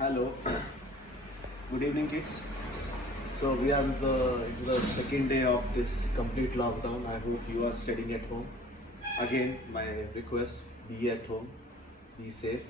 Hello, good evening, kids. So we are into the second day of this complete lockdown. I hope you are studying at home. Again, my request: be at home, be safe.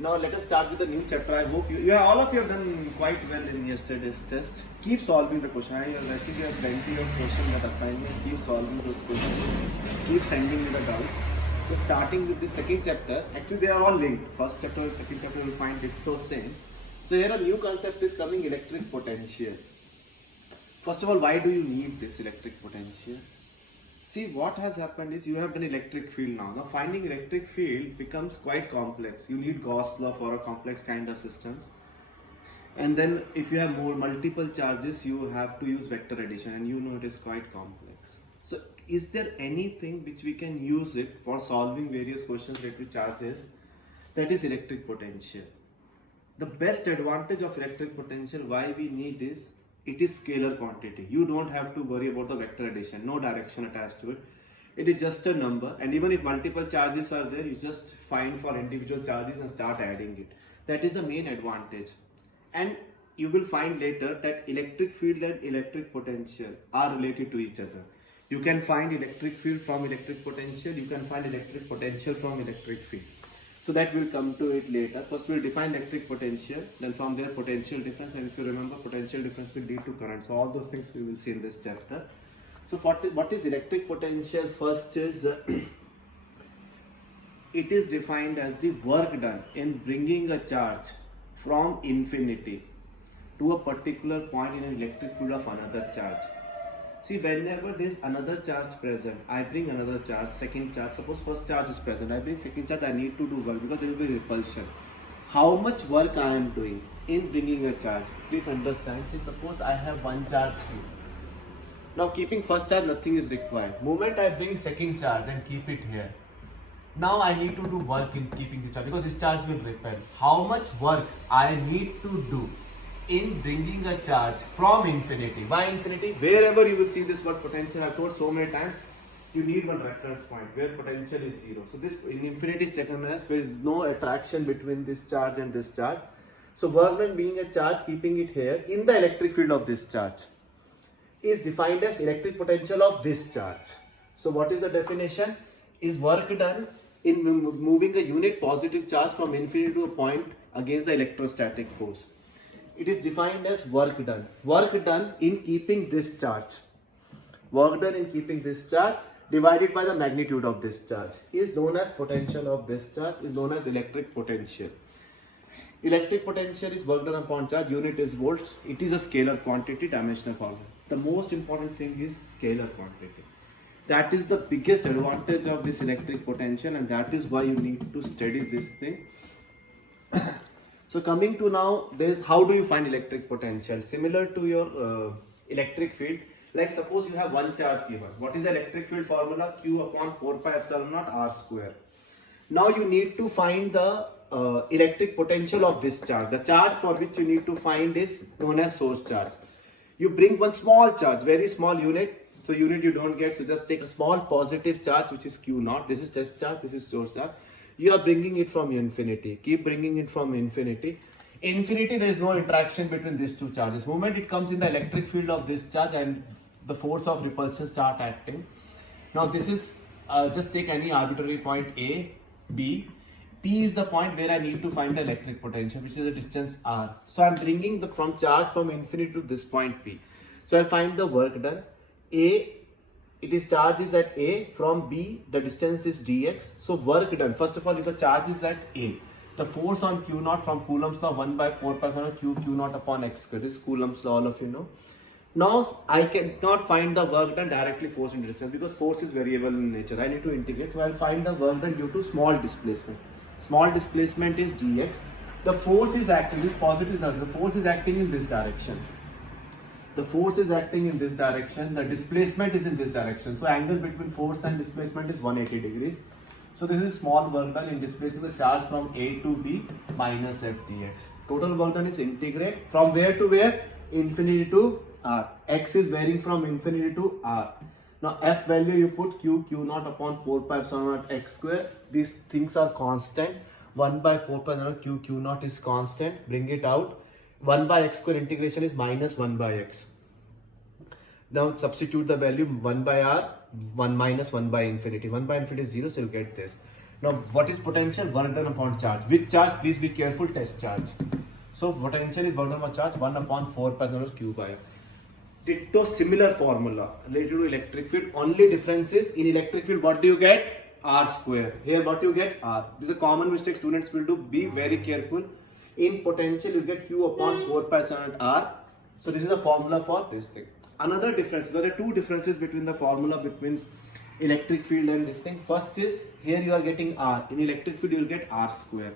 Now let us start with the new chapter. I hope all of you have done quite well in yesterday's test. Keep solving the question. I think you have plenty of questions that assignment. Keep solving those questions. Keep sending me the doubts. So starting with the second chapter, actually they are all linked. First chapter and second chapter will find it so same. So here a new concept is coming: electric potential. First of all, why do you need this electric potential? See, what has happened is you have done electric field now. Now finding electric field becomes quite complex. You need Gauss law for a complex kind of systems. And then if you have multiple charges, you have to use vector addition, and you know it is quite complex. So is there anything which we can use it for solving various questions related to charges? That is electric potential. The best advantage of electric potential, why we need is, it is scalar quantity. You don't have to worry about the vector addition, no direction attached to it. It is just a number, and even if multiple charges are there, you just find for individual charges and start adding it. That is the main advantage. And you will find later that electric field and electric potential are related to each other. You can find electric field from electric potential, you can find electric potential from electric field. So that will come to it later. First we'll define electric potential, then from there potential difference, and if you remember, potential difference will lead to current. So all those things we will see in this chapter. So what is electric potential? First is it is defined as the work done in bringing a charge from infinity to a particular point in an electric field of another charge. See, whenever there is another charge present, I bring another charge, second charge. Suppose first charge is present, I bring second charge, I need to do work because there will be repulsion. How much work I am doing in bringing a charge? Please understand. See, suppose I have one charge here. Now keeping first charge, nothing is required. Moment I bring second charge and keep it here. Now I need to do work in keeping the charge because this charge will repel. How much work I need to do in bringing a charge from infinity? Why infinity? Wherever you will see this word potential, I've told so many times, you need one reference point where potential is zero. So this in infinity is taken as there is no attraction between this charge and this charge. So work done being a charge, keeping it here in the electric field of this charge is defined as electric potential of this charge. So what is the definition? Is work done in moving a unit positive charge from infinity to a point against the electrostatic force. It is defined as work done. Work done in keeping this charge. Work done in keeping this charge divided by the magnitude of this charge is known as potential of this charge, is known as electric potential. Electric potential is work done upon charge, unit is volts. It is a scalar quantity, dimensional formula. The most important thing is scalar quantity. That is the biggest advantage of this electric potential, and that is why you need to study this thing. So coming to now, there's how do you find electric potential? Similar to your electric field, like suppose you have one charge given. What is the electric field formula? Q upon 4 pi epsilon naught r square. Now you need to find the electric potential of this charge. The charge for which you need to find is known as source charge. You bring one small charge, very small unit. So unit you don't get, so just take a small positive charge which is Q naught. This is test charge, this is source charge. You are bringing it from infinity. Keep bringing it from infinity. Infinity, there is no interaction between these two charges. Moment it comes in the electric field of this charge and the force of repulsion start acting. Now this is, just take any arbitrary point A, B. P is the point where I need to find the electric potential, which is the distance R. So I am bringing the charge from infinity to this point P. So I find the work done. A, it is charge is at A, from B the distance is dx. So work done. First of all, if the charge is at A, the force on Q naught from Coulomb's law 1 by 4 pi epsilon Q naught upon x square. This is Coulomb's law, all of you know. Now I cannot find the work done directly force into distance because force is variable in nature. I need to integrate. So I'll find the work done due to small displacement. Small displacement is dx. The force is acting, this positive is the force is acting in this direction. The force is acting in this direction, the displacement is in this direction. So angle between force and displacement is 180 degrees. So this is small work done in displacing the charge from A to B minus f dx. Total work done is integrate from where to where? Infinity to R. X is varying from infinity to R. Now f value you put Q naught upon 4 pi epsilon naught x square. These things are constant. 1 by 4 pi q, q naught is constant, bring it out. 1 by x square integration is minus 1 by x. Now substitute the value 1 by r, 1 minus 1 by infinity. 1 by infinity is 0, so you get this. Now what is potential? Work done upon charge. With charge, please be careful, test charge. So potential is work done upon charge 1 upon 4 pi q by r. Ditto similar formula related to electric field. Only difference is in electric field what do you get? R square. Here what you get? R. This is a common mistake students will do. Be very careful. In potential you get q upon 4 pi r. So this is the formula for this thing. Another difference, there are two differences between the formula between electric field and this thing. First is here you are getting R. In electric field you will get R square.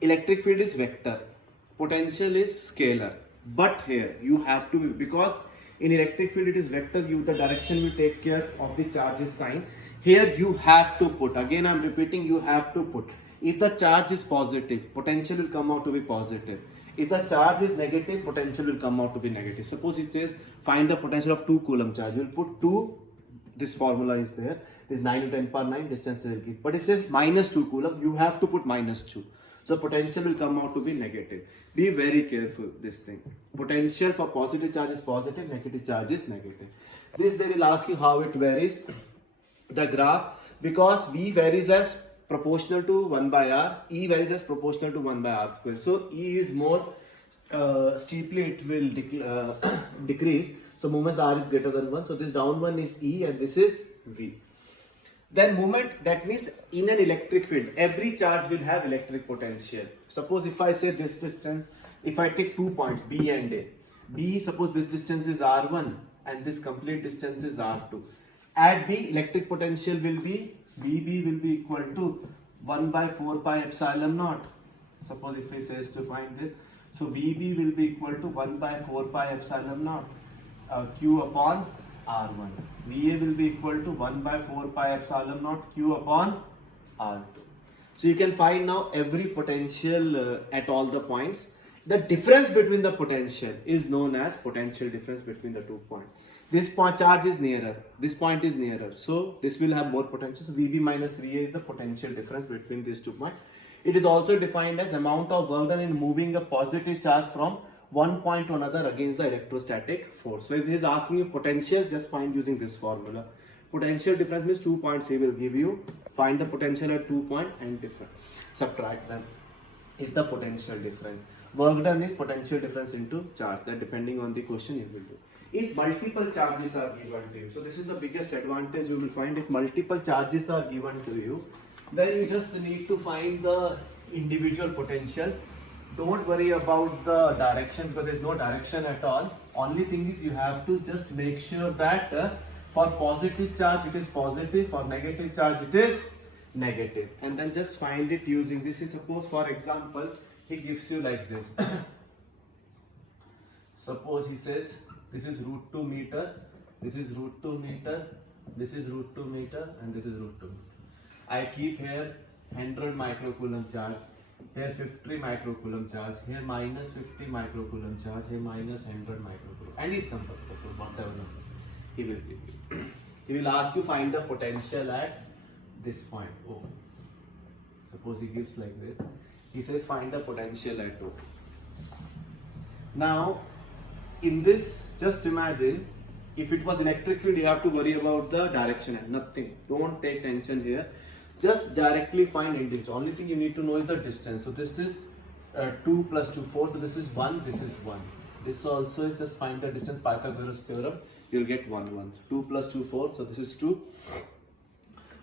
Electric field is vector. Potential is scalar. But here you have to, because in electric field it is vector, the direction will take care of the charge's sign. Here you have to put, again I am repeating, you have to put. If the charge is positive, potential will come out to be positive. If the charge is negative, potential will come out to be negative. Suppose it says find the potential of 2 coulomb charge. You will put 2, this formula is there. This 9 to 10 power 9 distance will give. But if it says minus 2 coulomb, you have to put minus 2. So potential will come out to be negative. Be very careful this thing. Potential for positive charge is positive, negative charge is negative. This they will ask you how it varies. The graph, because V varies as proportional to 1 by r, E varies as proportional to 1 by r square. So E is more steeply it will decrease. So moments r is greater than 1. So this down one is E and this is V. Then moment, that means in an electric field, every charge will have electric potential. Suppose if I say this distance, if I take 2 points B and A. B, suppose this distance is R1 and this complete distance is R2. At B, electric potential will be VB will be equal to 1 by 4 pi epsilon naught. Suppose if he says to find this, so VB will be equal to 1 by 4 pi epsilon naught Q upon R1. VA will be equal to 1 by 4 pi epsilon naught Q upon R2. So you can find now every potential at all the points. The difference between the potential is known as potential difference between the 2 points. This point charge is nearer, this point is nearer, so this will have more potential. So VB minus VA is the potential difference between these 2 points. It is also defined as amount of work done in moving a positive charge from one point to another against the electrostatic force. So if he is asking you potential, just find using this formula. Potential difference means 2 points he will give you. Find the potential at 2 points and difference. Subtract them. Is the potential difference. Work done is potential difference into charge. That depending on the question you will do. If multiple charges are given to you, so this is the biggest advantage you will find. If multiple charges are given to you, then you just need to find the individual potential. Don't worry about the direction because there is no direction at all. Only thing is you have to just make sure that for positive charge it is positive, for negative charge it is negative, and then just find it using this. Suppose for example he gives you like this. Suppose he says this is root 2 meter, this is root 2 meter, this is root 2 meter, and this is root 2 meter. I keep here 100 microcoulomb charge, here 50 microcoulomb charge, here minus 50 microcoulomb charge, here minus 100 microcoulomb. Any number, suppose whatever number he will give you. He will ask you find the potential at this point O. Suppose he gives like this. He says find the potential at O. Now in this, just imagine if it was electric field, you have to worry about the direction and nothing. Don't take tension here. Just directly find individual. Only thing you need to know is the distance. So this is 2 plus 2, 4. So this is 1, this is 1. This also is just find the distance, Pythagoras theorem. You'll get 1, 1. 2 plus 2, 4. So this is 2.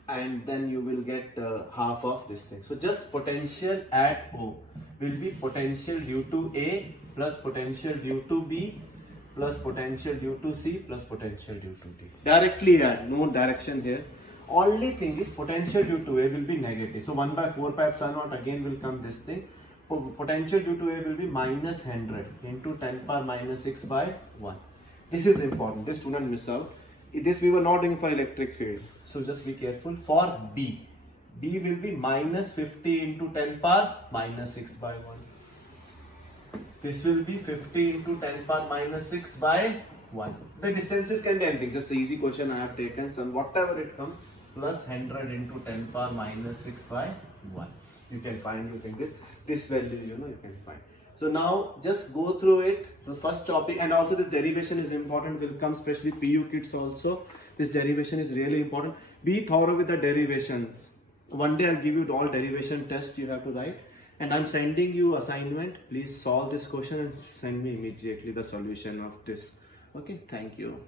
And then you will get half of this thing. So just potential at O will be potential due to A plus potential due to B plus potential due to C plus potential due to D. Directly add, no direction here. Only thing is potential due to A will be negative. So 1 by 4 pi epsilon naught again will come this thing. Potential due to A will be minus 100 into 10 power minus 6 by 1. This is important. This do not miss out. This we were not doing for electric field. So just be careful. For B, B will be minus 50 into 10 power minus 6 by 1. This will be 50 into 10 power minus 6 by 1. The distances can be anything. Just an easy question I have taken. So whatever it comes, plus 100 into 10 power minus 6 by 1. you can find using this value, you can find. So now just go through it, the first topic, and also this derivation is important, will come especially PU kids also. This derivation is really important. Be thorough with the derivations. One day I'll give you all derivation tests you have to write, and I'm sending you assignment. Please solve this question and send me immediately the solution of this. Okay, thank you.